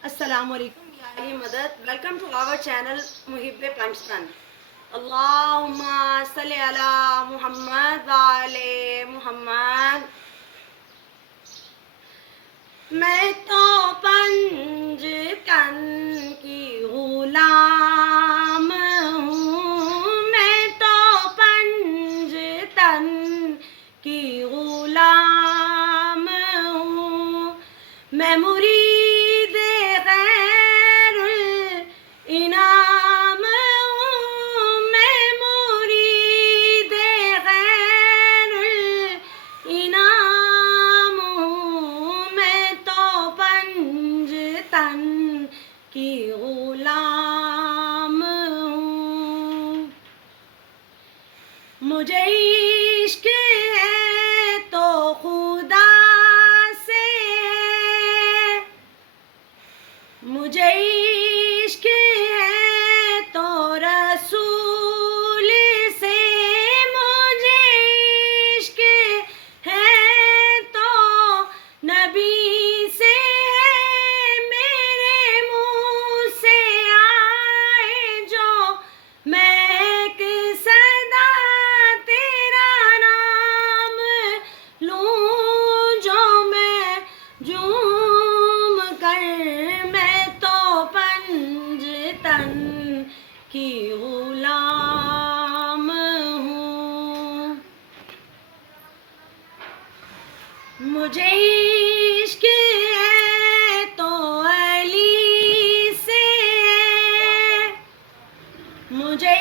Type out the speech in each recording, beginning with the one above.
अस्सलामुअलैकुम या मदद। वेलकम टू आवर चैनल मुहिब्बे पंचतन। अल्लाहुम्मा सल्ली अला मुहम्मद व आले मुहम्मद। मैं तो पंजतन की गुलाम हूँ, मैं तो पंजतन की गुलाम हूँ। मैं मुरीद गैरुल इनाम हूँ, मैं मुरीद गैरुल इनाम हूँ। मैं तो पंजतन की गुलाम हूँ। मुझे इश्क है तो खुदा से है, मुझे इश्क है तो रसूल से, मुझे इश्क है तो नबी से है। मेरे मुँह से आए जो महक सदा तेरा नाम लूँ, जो मैं झूम कर। मैं तो पंजतन की गुलाम हूँ। मुझे इश्क है तो अली से है, मुझे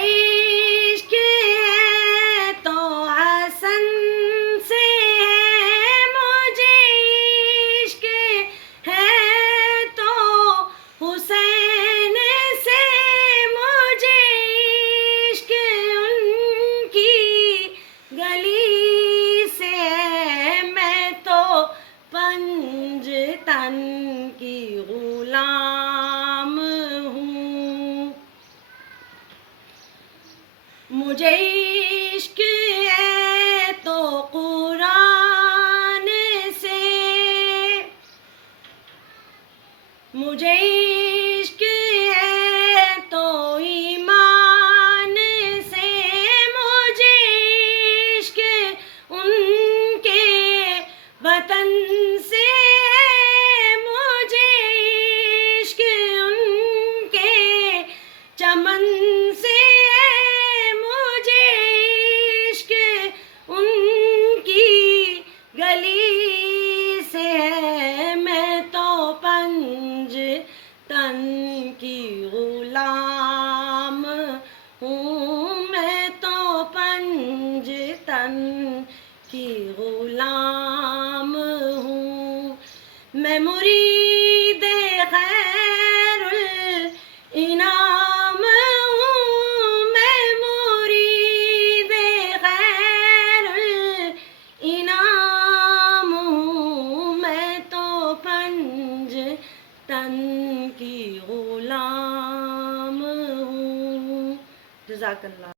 इश्क है तो हसन से है, मुझे इश्क है तो हुसैन से, मुझे इश्क उनकी गली से है। मैं तो पंजतन की गुलाम हूँ। मुझे इश्क है तो कुरान से, मुझे इश्क है तो ईमान से, मुझे इश्क उनके वतन से है, मुझे इश्क उनके चमन से है, मुझे इश्क उनकी गली से है। मैं तो पंजतन की गुलाम हूँ, मैं तो पंजतन की गुलाम हूँ। मैं मुरीद खैरुल इनाम हूँ, मैं मुरीद खैरुल इनाम हूँ। मैं तो पंजतन की गुलाम हूँ। जज़ाकल्लाह।